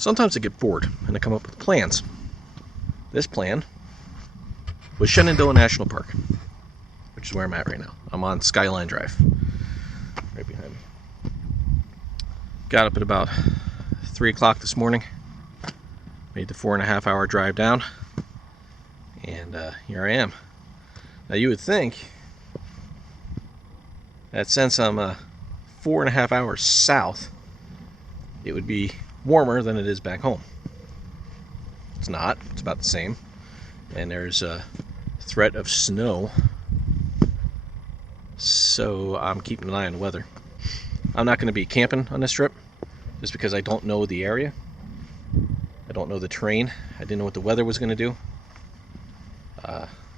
Sometimes I get bored and I come up with plans. This plan was Shenandoah National Park, which is where I'm at right now. I'm on Skyline Drive, right behind me. Got up at about 3 o'clock this morning, made the 4.5 hour drive down, and here I am. Now you would think that since I'm 4.5 hours south, it would be warmer than it is back home. It's not. It's about the same. And there's a threat of snow, so I'm keeping an eye on the weather. I'm not going to be camping on this trip just because I don't know the area. I don't know the terrain. I didn't know what the weather was going to do.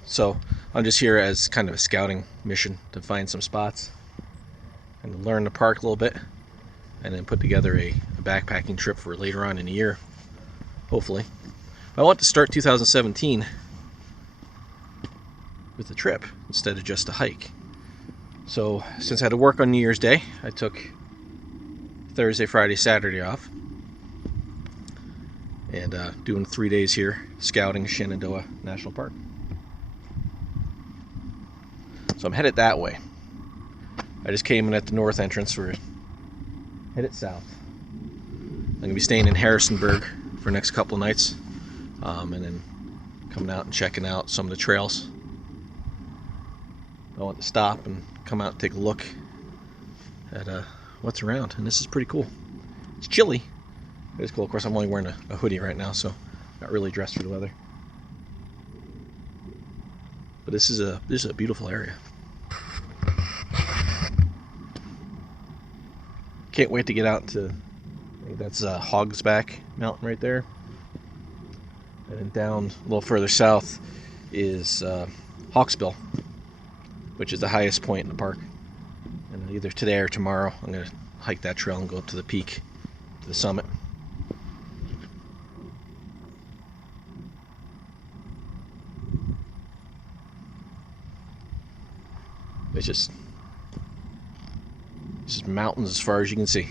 So I'm just here as kind of a scouting mission to find some spots and learn the park a little bit, and then put together a backpacking trip for later on in the year, hopefully. I want to start 2017 with a trip instead of just a hike. So since I had to work on New Year's Day, I took Thursday, Friday, Saturday off, and doing 3 days here scouting Shenandoah National Park. So I'm headed that way. I just came in at the north entrance. We're headed south. I'm going to be staying in Harrisonburg for the next couple of nights, and then coming out and checking out some of the trails. I want to stop and come out and take a look at what's around, and this is pretty cool. It's chilly, but it's cool. Of course, I'm only wearing a hoodie right now, so not really dressed for the weather. But this is a beautiful area. Can't wait to get out to, I think that's Hawksbill mountain right there. And then down a little further south is Hawksbill, which is the highest point in the park. And either today or tomorrow, I'm going to hike that trail and go up to the peak, to the summit. It's just mountains as far as you can see.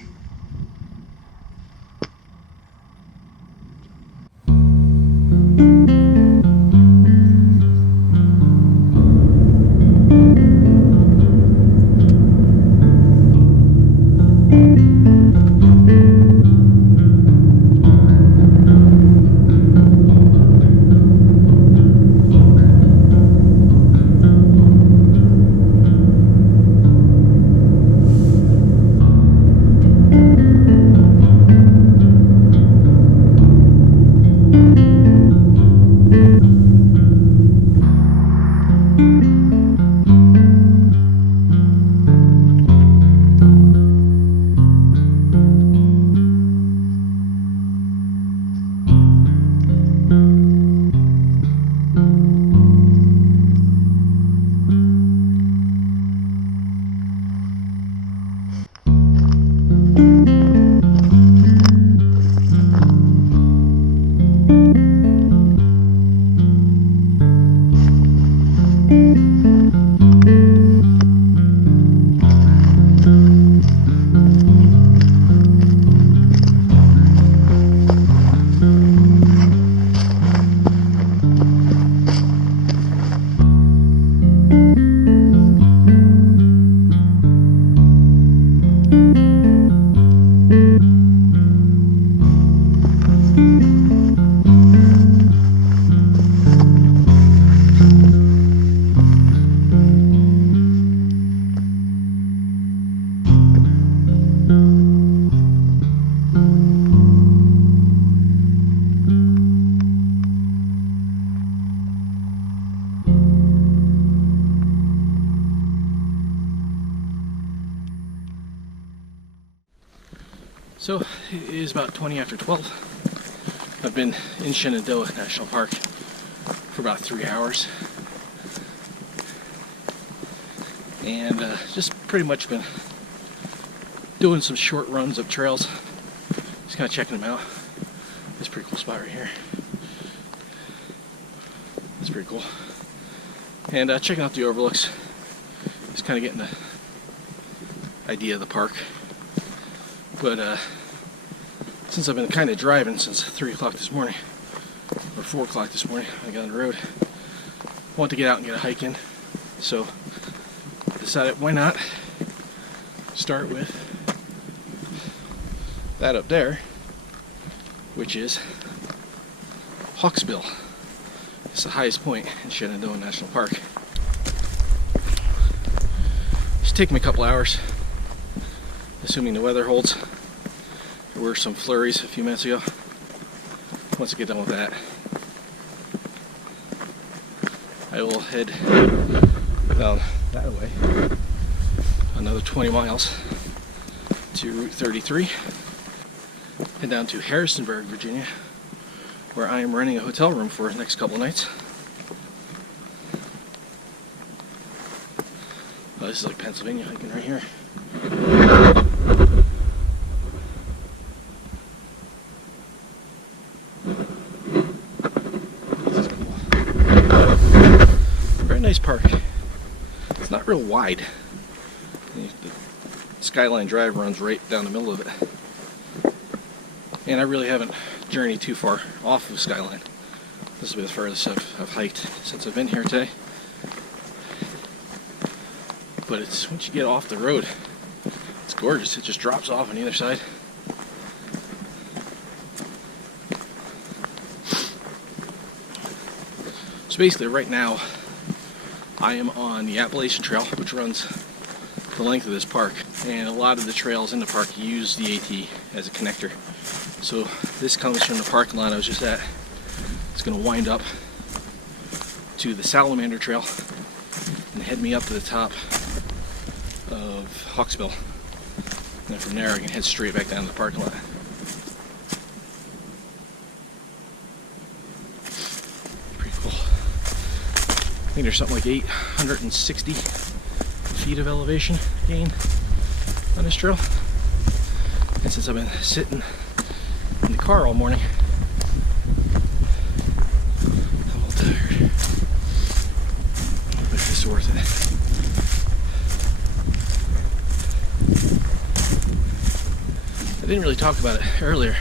So it is about 20 after 12. I've been in Shenandoah National Park for about 3 hours, and just pretty much been doing some short runs up trails, just kind of checking them out. This is a pretty cool spot right here. It's pretty cool. And checking out the overlooks, just kind of getting the idea of the park. But Since I've been kind of driving since 3 o'clock this morning, or 4 o'clock this morning, I got on the road. I want to get out and get a hike in, so I decided why not start with that up there, which is Hawksbill. It's the highest point in Shenandoah National Park. It's taken me a couple hours, assuming the weather holds. There were some flurries a few minutes ago. Once I get done with that, I will head down that way another 20 miles to Route 33, head down to Harrisonburg, Virginia, where I am renting a hotel room for the next couple of nights. Oh, this is like Pennsylvania hiking right here. Very nice park. It's not real wide. The Skyline Drive runs right down the middle of it. And I really haven't journeyed too far off of Skyline. This will be the furthest I've hiked since I've been here today. But it's once you get off the road, it's gorgeous. It just drops off on either side. So basically right now I am on the Appalachian Trail, which runs the length of this park, and a lot of the trails in the park use the AT as a connector. So this comes from the parking lot I was just at. It's going to wind up to the Salamander Trail and head me up to the top of Hawksbill. And then from there I can head straight back down to the parking lot. Pretty cool. I think there's something like 860 feet of elevation gain on this trail. And since I've been sitting in the car all morning, I'm a little tired. But it's worth it. I didn't really talk about it earlier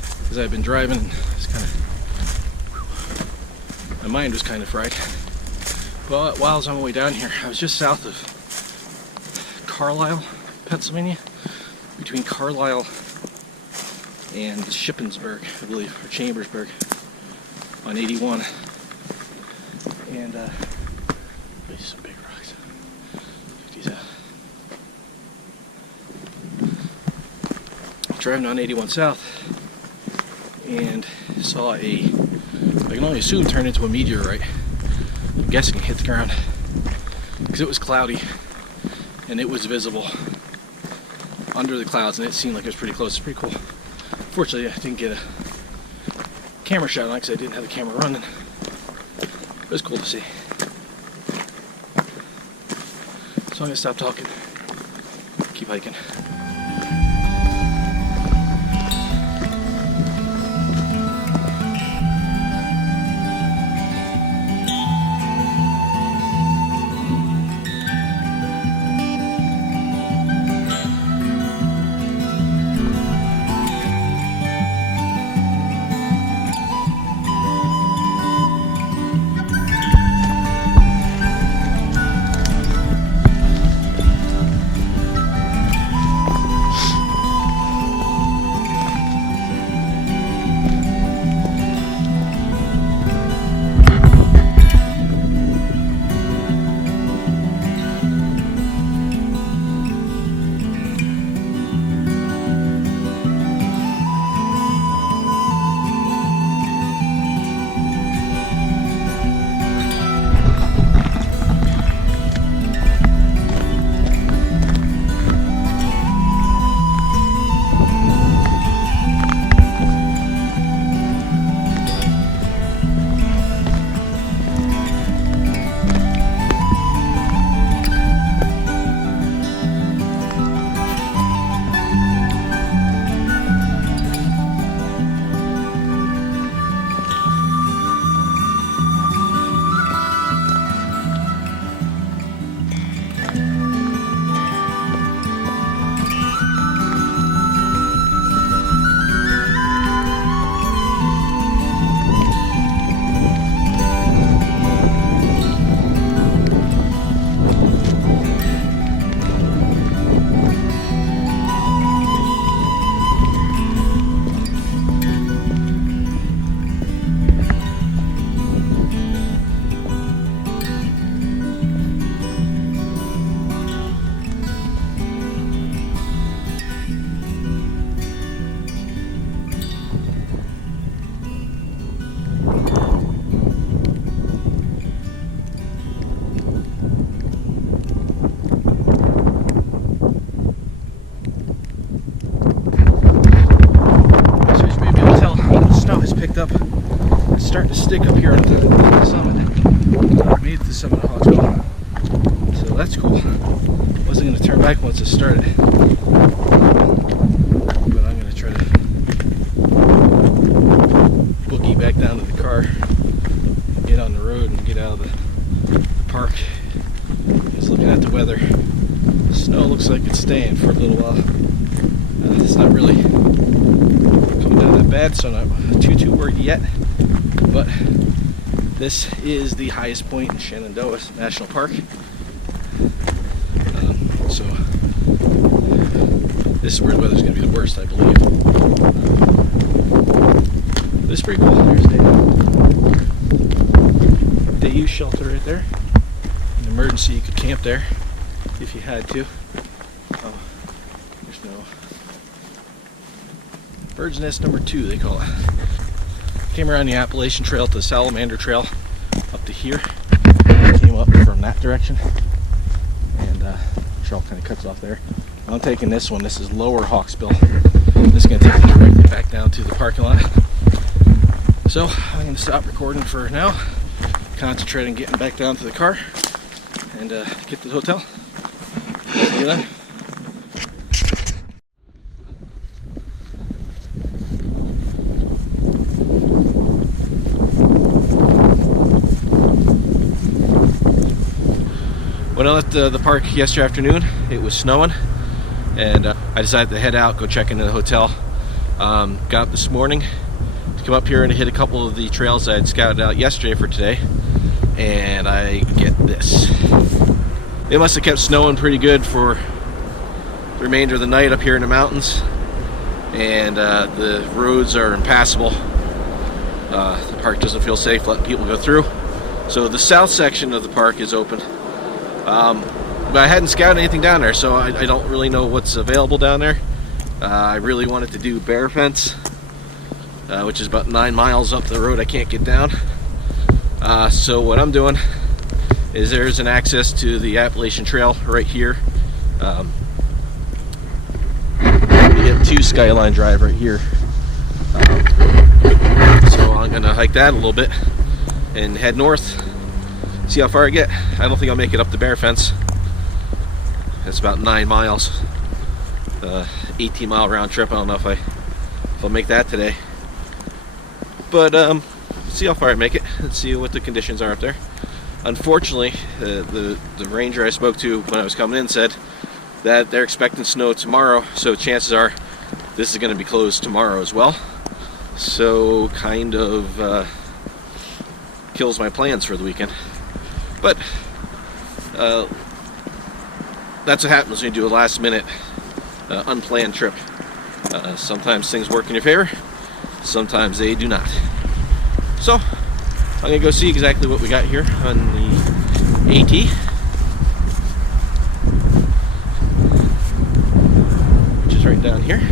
because I've been driving and it's kind of, my mind was kind of fried. But while I was on my way down here, I was just south of Carlisle, Pennsylvania, between Carlisle and Shippensburg, I believe, or Chambersburg, on 81. And there's some big rocks. 50s out. Driving on 81 south and saw I can only assume turned into a meteorite. I'm guessing it hit the ground because it was cloudy and it was visible under the clouds, and it seemed like it was pretty close. It's pretty cool. Fortunately, I didn't get a camera shot on it because I didn't have the camera running. It was cool to see. So I'm gonna stop talking, keep hiking. starting to stick up here on the summit. Made it to the summit of Hawksbill, so that's cool. Wasn't going to turn back once it started, but I'm going to try to boogie back down to the car, get on the road, and get out of the park. Just looking at the weather, the snow looks like it's staying for a little while. It's not really coming down that bad, so I'm not too worried yet. But this is the highest point in Shenandoah National Park. So this is where the weather's going to be the worst, I believe. This is pretty cool. There's a day use shelter right there. In emergency, you could camp there if you had to. Oh, there's no bird's nest number 2, they call it. Came around the Appalachian Trail to the Salamander Trail up to here. Came up from that direction, and trail kind of cuts off there. I'm taking this one. This is Lower Hawksbill. This is going to take me directly back down to the parking lot. So I'm going to stop recording for now, concentrate on getting back down to the car, and get to the hotel. See you then. When I left the park yesterday afternoon, it was snowing, and I decided to head out, go check into the hotel. Got up this morning to come up here and hit a couple of the trails I had scouted out yesterday for today, and I get this. It must have kept snowing pretty good for the remainder of the night up here in the mountains, and the roads are impassable. The park doesn't feel safe letting people go through. So the south section of the park is open. But I hadn't scouted anything down there, so I don't really know what's available down there. I really wanted to do Bear Fence, which is about 9 miles up the road I can't get down. So what I'm doing is there's an access to the Appalachian Trail right here. You get to Skyline Drive right here. So I'm gonna hike that a little bit and head north. See how far I get. I don't think I'll make it up the Bear Fence. It's about 9 miles. 18-mile round trip. I don't know if I'll make that today. But see how far I make it and see what the conditions are up there. Unfortunately, the ranger I spoke to when I was coming in said that they're expecting snow tomorrow, so chances are this is going to be closed tomorrow as well. So kind of kills my plans for the weekend. But that's what happens when you do a last minute unplanned trip. Sometimes things work in your favor, sometimes they do not. So I'm gonna go see exactly what we got here on the AT, which is right down here.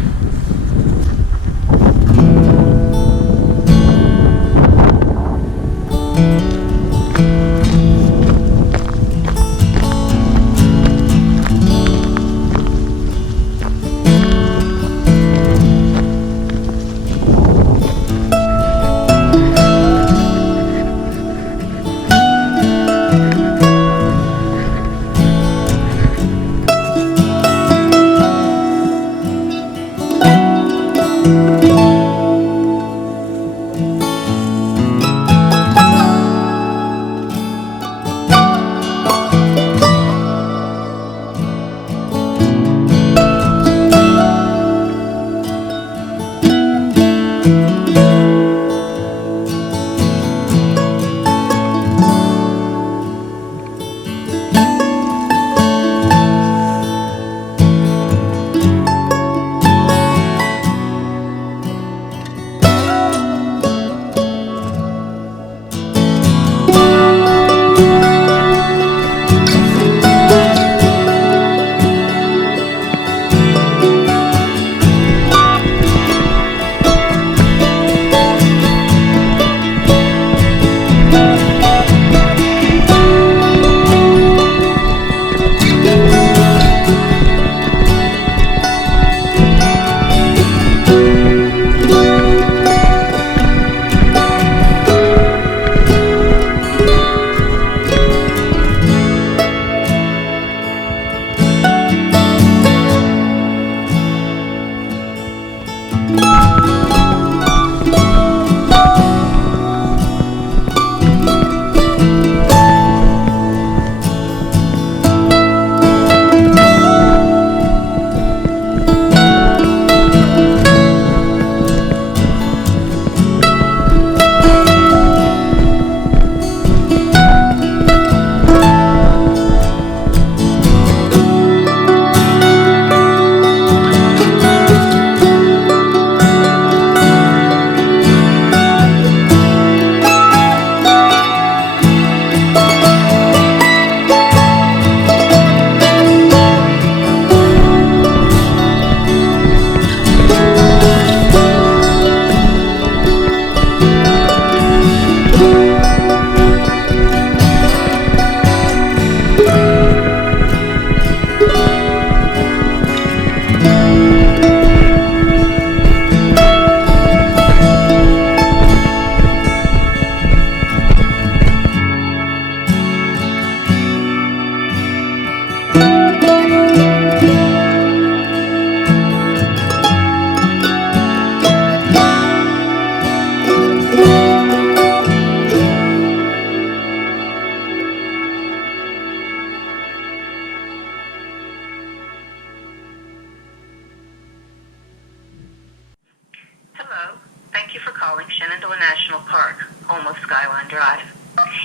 Hello. Thank you for calling Shenandoah National Park, home of Skyline Drive.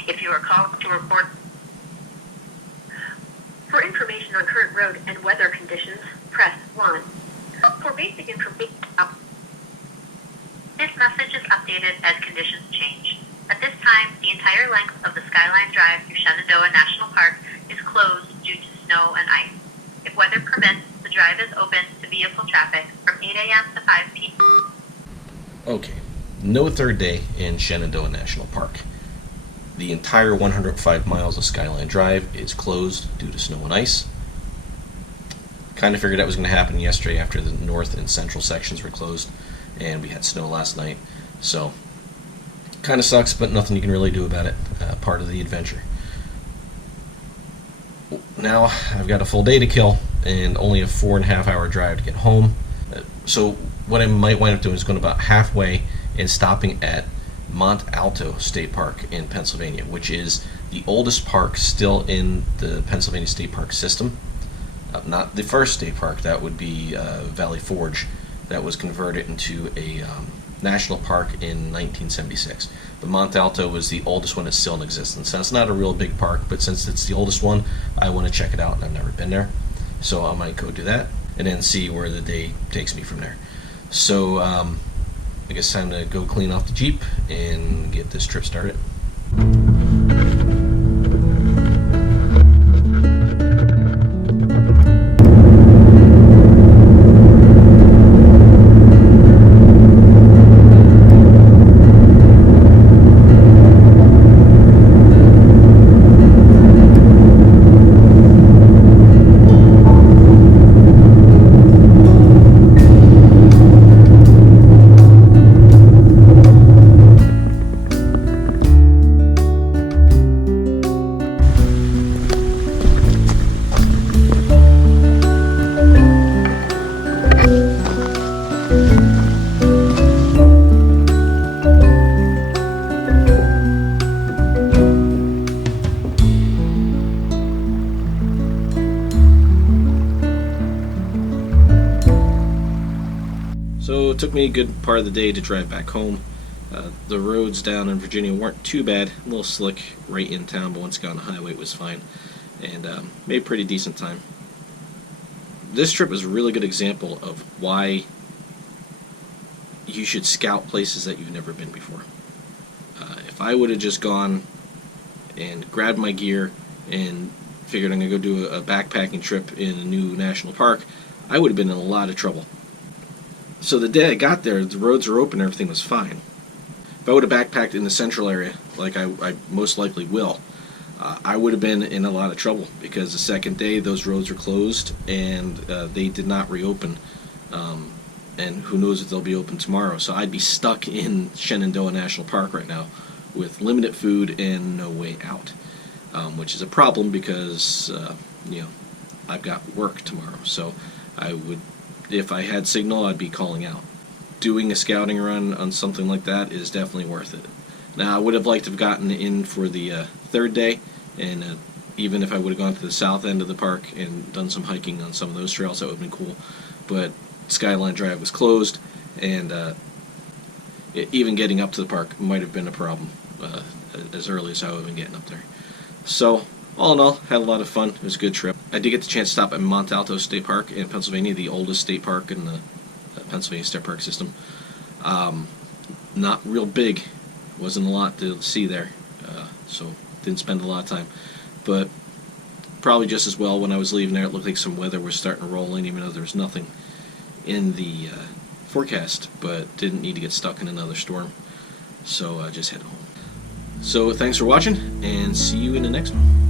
If you are calling to report... For information on current road and weather conditions, press 1. For basic information... This message is updated as conditions change. At this time, the entire length of the Skyline Drive through Shenandoah National Park is closed due to snow and ice. If weather permits, the drive is open to vehicle traffic from 8 a.m. to 5 p.m. Okay, no third day in Shenandoah National Park. The entire 105 miles of Skyline Drive is closed due to snow and ice. Kind of figured that was going to happen yesterday after the north and central sections were closed, and we had snow last night. So, kind of sucks, but nothing you can really do about it. Part of the adventure. Now, I've got a full day to kill, and only a 4.5 hour drive to get home. So, what I might wind up doing is going about halfway and stopping at Mont Alto State Park in Pennsylvania, which is the oldest park still in the Pennsylvania State Park system. Not the first state park, that would be Valley Forge, that was converted into a national park in 1976. But Mont Alto was the oldest one that's still in existence. Now, it's not a real big park, but since it's the oldest one, I want to check it out, and I've never been there. So I might go do that, and then see where the day takes me from there. So, I guess time to go clean off the Jeep and get this trip started. So it took me a good part of the day to drive back home. The roads down in Virginia weren't too bad, a little slick right in town, but once I got on the highway it was fine, and made a pretty decent time. This trip was a really good example of why you should scout places that you've never been before. If I would have just gone and grabbed my gear and figured I'm going to go do a backpacking trip in a new national park, I would have been in a lot of trouble. So the day I got there, the roads were open, everything was fine. If I would have backpacked in the central area, like I most likely will, I would have been in a lot of trouble, because the second day those roads were closed and they did not reopen, and who knows if they'll be open tomorrow. So I'd be stuck in Shenandoah National Park right now with limited food and no way out, which is a problem because I've got work tomorrow. So I would, if I had signal, I'd be calling out. Doing a scouting run on something like that is definitely worth it. Now, I would have liked to have gotten in for the third day, and even if I would have gone to the south end of the park and done some hiking on some of those trails, that would have been cool. But Skyline Drive was closed, and even getting up to the park might have been a problem as early as I would have been getting up there. So, all in all, had a lot of fun. It was a good trip. I did get the chance to stop at Mont Alto State Park in Pennsylvania, the oldest state park in the Pennsylvania State Park system. Not real big. Wasn't a lot to see there, so didn't spend a lot of time. But probably just as well, when I was leaving there, it looked like some weather was starting to roll in, even though there was nothing in the forecast, but didn't need to get stuck in another storm. So I just head home. So thanks for watching, and see you in the next one.